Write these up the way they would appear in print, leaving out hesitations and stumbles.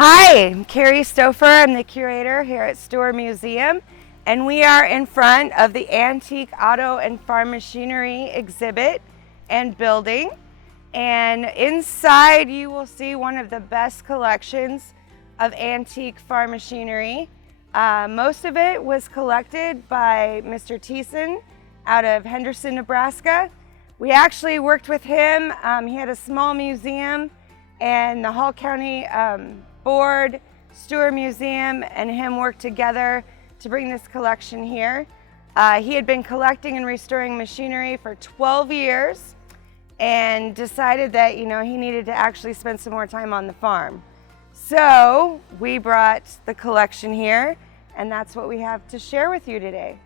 Hi, I'm Kari Stofer. I'm the curator here at Stewart Museum, and we are in front of the Antique Auto and Farm Machinery exhibit and building. And inside you will see one of the best collections of antique farm machinery. Most of it was collected by Mr. Thiessen out of Henderson, Nebraska. We actually worked with him. He had a small museum, and the Hall County Board, Stewart Museum, and him worked together to bring this collection here. He had been collecting and restoring machinery for 12 years and decided that, he needed to actually spend some more time on the farm. So we brought the collection here, and that's what we have to share with you today.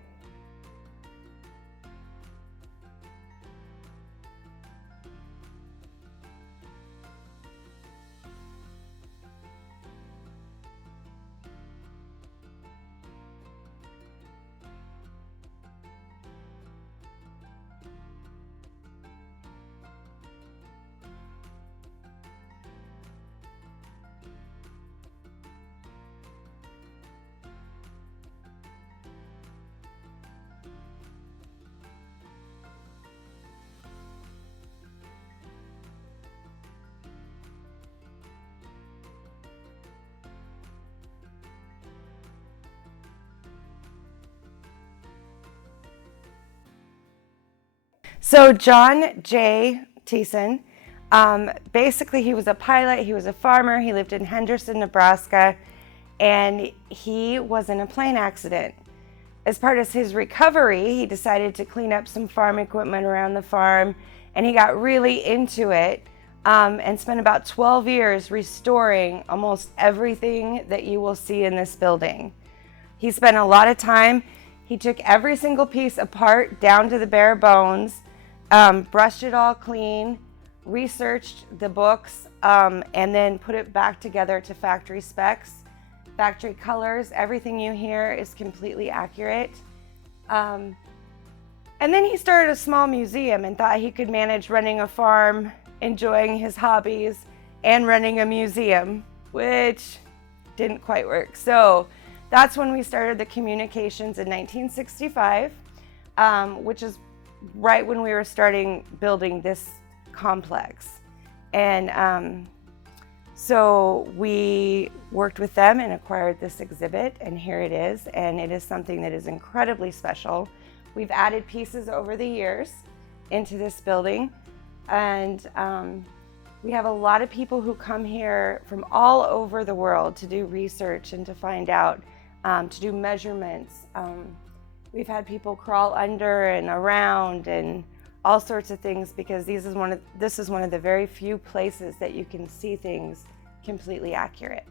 So John J. Thiessen, basically he was a pilot, he was a farmer, he lived in Henderson, Nebraska, and he was in a plane accident. As part of his recovery, he decided to clean up some farm equipment around the farm, and he got really into it and spent about 12 years restoring almost everything that you will see in this building. He spent a lot of time. He took every single piece apart down to the bare bones, brushed it all clean, researched the books, and then put it back together to factory specs, factory colors. Everything you hear is completely accurate. And then he started a small museum and thought he could manage running a farm, enjoying his hobbies, and running a museum, which didn't quite work. So that's when we started the communications in 1965, which is right when we were starting building this complex. And so we worked with them and acquired this exhibit, and here it is, and it is something that is incredibly special. We've added pieces over the years into this building, and we have a lot of people who come here from all over the world to do research and to find out, to do measurements. We've had people crawl under and around and all sorts of things, because this is one of the very few places that you can see things completely accurate.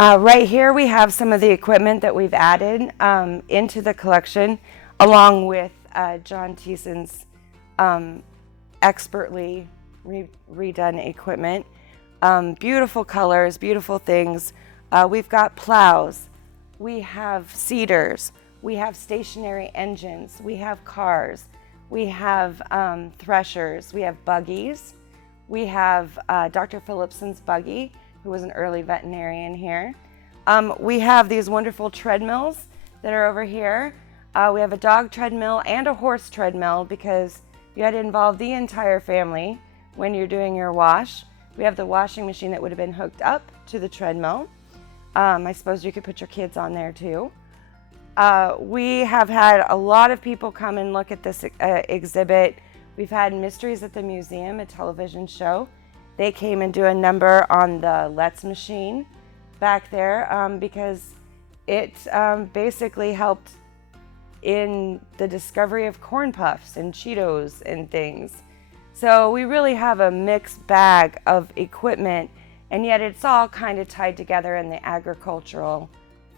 Right here we have some of the equipment that we've added into the collection, along with John Thiessen's expertly redone equipment. Beautiful colors, beautiful things. We've got plows, we have seeders, we have stationary engines, we have cars, we have threshers, we have buggies. We have Dr. Phillipson's buggy, who was an early veterinarian here. We have these wonderful treadmills that are over here. We have a dog treadmill and a horse treadmill, because you had to involve the entire family when you're doing your wash. We have the washing machine that would have been hooked up to the treadmill. I suppose you could put your kids on there too. We have had a lot of people come and look at this exhibit. We've had Mysteries at the Museum, a television show. They came and do a number on the Let's machine back there, because it basically helped in the discovery of corn puffs and Cheetos and things. So we really have a mixed bag of equipment and yet it's all kind of tied together in the agricultural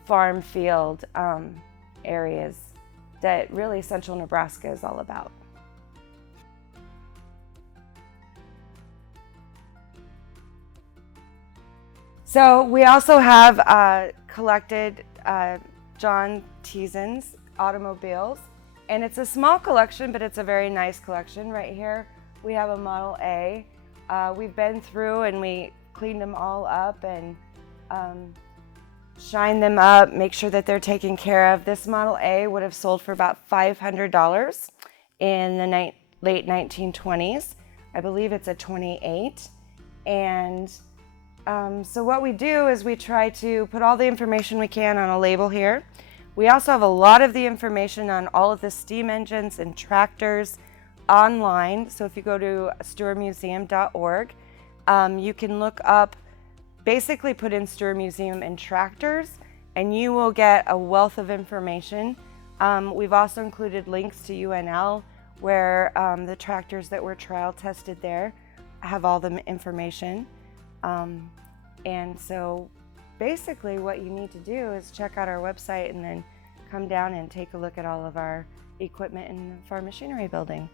farm field areas that really central Nebraska is all about. So we also have collected John Teason's automobiles, and it's a small collection, but it's a very nice collection. Right here we have a Model A. We've been through and we cleaned them all up and shine them up, make sure that they're taken care of. This Model A would have sold for about $500 in the late 1920s. I believe it's a 28. And so what we do is we try to put all the information we can on a label here. We also have a lot of the information on all of the steam engines and tractors online. So if you go to stewarmuseum.org, you can look up, basically put in Stewart Museum and tractors, and you will get a wealth of information. We've also included links to UNL, where the tractors that were trial tested there have all the information. And so basically what you need to do is check out our website and then come down and take a look at all of our equipment in the farm machinery building.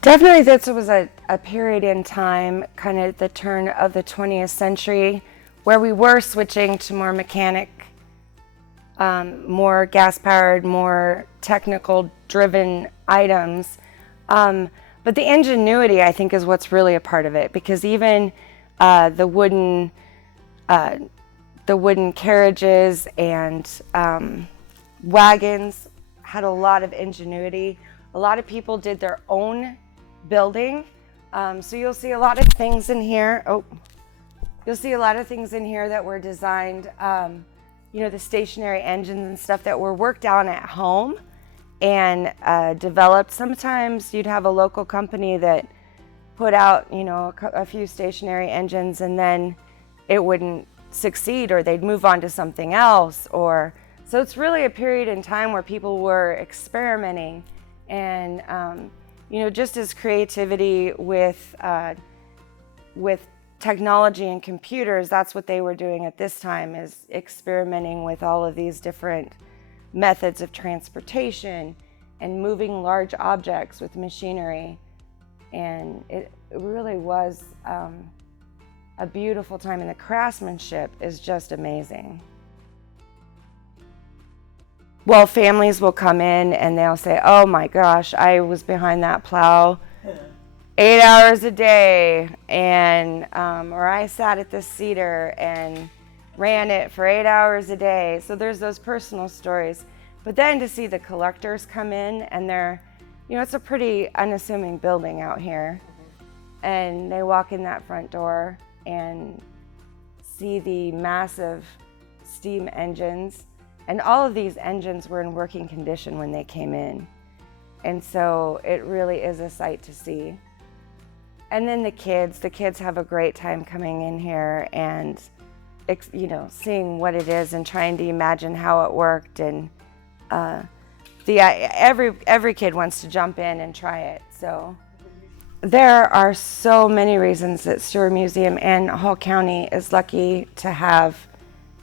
Definitely this was a period in time, kind of the turn of the 20th century, where we were switching to more mechanic, more gas-powered, more technical-driven items. But the ingenuity, I think, is what's really a part of it, because even the wooden carriages and wagons had a lot of ingenuity. A lot of people did their own building. So you'll see a lot of things in here. You'll see a lot of things in here that were designed, the stationary engines and stuff that were worked on at home and developed. Sometimes you'd have a local company that put out, a few stationary engines, and then it wouldn't succeed, or they'd move on to something else. So it's really a period in time where people were experimenting and, just as creativity with technology and computers, that's what they were doing at this time, is experimenting with all of these different methods of transportation and moving large objects with machinery. And it really was a beautiful time, and the craftsmanship is just amazing. Well, families will come in and they'll say, "Oh my gosh, I was behind that plow 8 hours a day," and or I sat at this cedar and ran it for 8 hours a day. So there's those personal stories. But then to see the collectors come in, and they're, it's a pretty unassuming building out here, and they walk in that front door and see the massive steam engines. And all of these engines were in working condition when they came in. And so it really is a sight to see. And then the kids have a great time coming in here and, seeing what it is and trying to imagine how it worked. And every kid wants to jump in and try it. So there are so many reasons that Stewart Museum and Hall County is lucky to have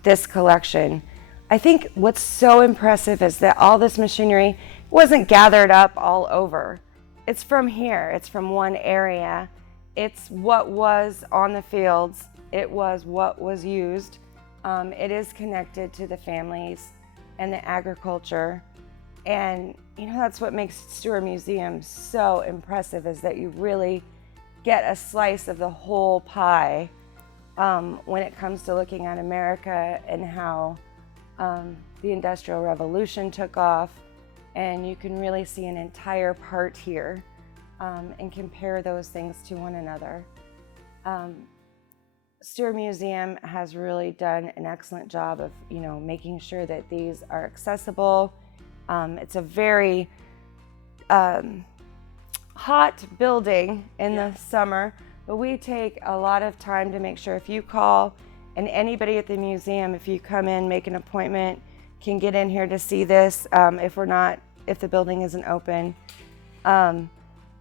this collection. I think what's so impressive is that all this machinery wasn't gathered up all over. It's from here. It's from one area. It's what was on the fields. It was what was used. It is connected to the families and the agriculture. And, that's what makes Stewart Museum so impressive, is that you really get a slice of the whole pie when it comes to looking at America and how the Industrial Revolution took off, and you can really see an entire part here and compare those things to one another. Stewart Museum has really done an excellent job of, making sure that these are accessible. It's a very hot building in the summer, but we take a lot of time to make sure, if you call, and anybody at the museum, if you come in, make an appointment, can get in here to see this. If we're not if the building isn't open.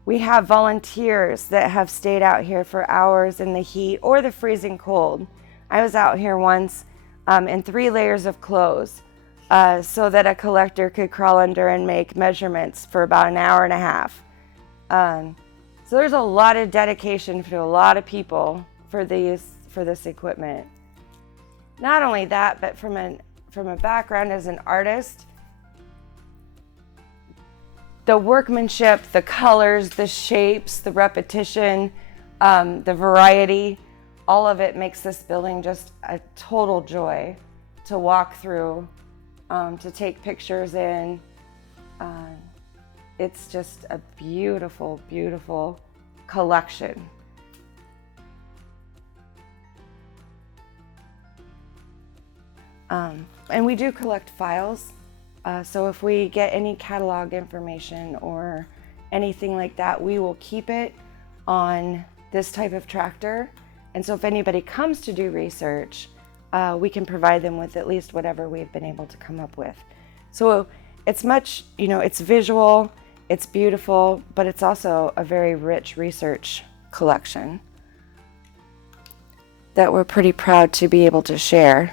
We have volunteers that have stayed out here for hours in the heat or the freezing cold. I was out here once in 3 layers of clothes so that a collector could crawl under and make measurements for about an hour and a half. So there's a lot of dedication to a lot of people for this equipment. Not only that, but from a background as an artist, the workmanship, the colors, the shapes, the repetition, the variety, all of it makes this building just a total joy to walk through, to take pictures in. It's just a beautiful, beautiful collection. And we do collect files. So if we get any catalog information or anything like that, we will keep it on this type of tractor. And so if anybody comes to do research, we can provide them with at least whatever we've been able to come up with. So it's much, it's visual, it's beautiful, but it's also a very rich research collection that we're pretty proud to be able to share.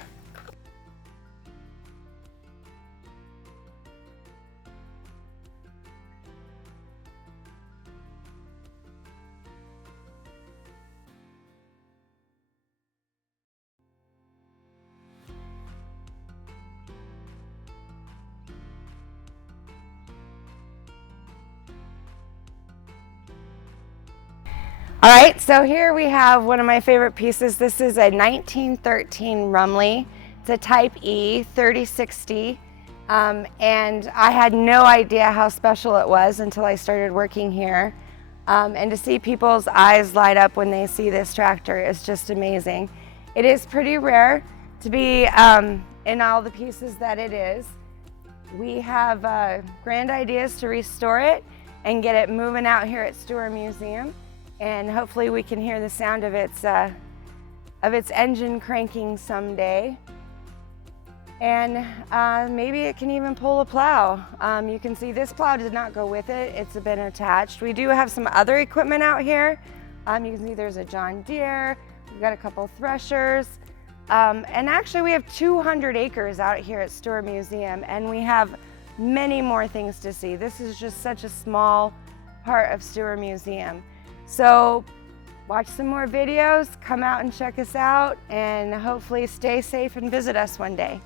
All right, so here we have one of my favorite pieces. This is a 1913 Rumley. It's a Type E 3060, and I had no idea how special it was until I started working here. And to see people's eyes light up when they see this tractor is just amazing. It is pretty rare to be in all the pieces that it is. We have grand ideas to restore it and get it moving out here at Stewart Museum. And hopefully we can hear the sound of its engine cranking someday. And maybe it can even pull a plow. You can see this plow did not go with it. It's been attached. We do have some other equipment out here. You can see there's a John Deere. We've got a couple threshers. And actually we have 200 acres out here at Stewart Museum, and we have many more things to see. This is just such a small part of Stewart Museum. So watch some more videos, come out and check us out, and hopefully stay safe and visit us one day.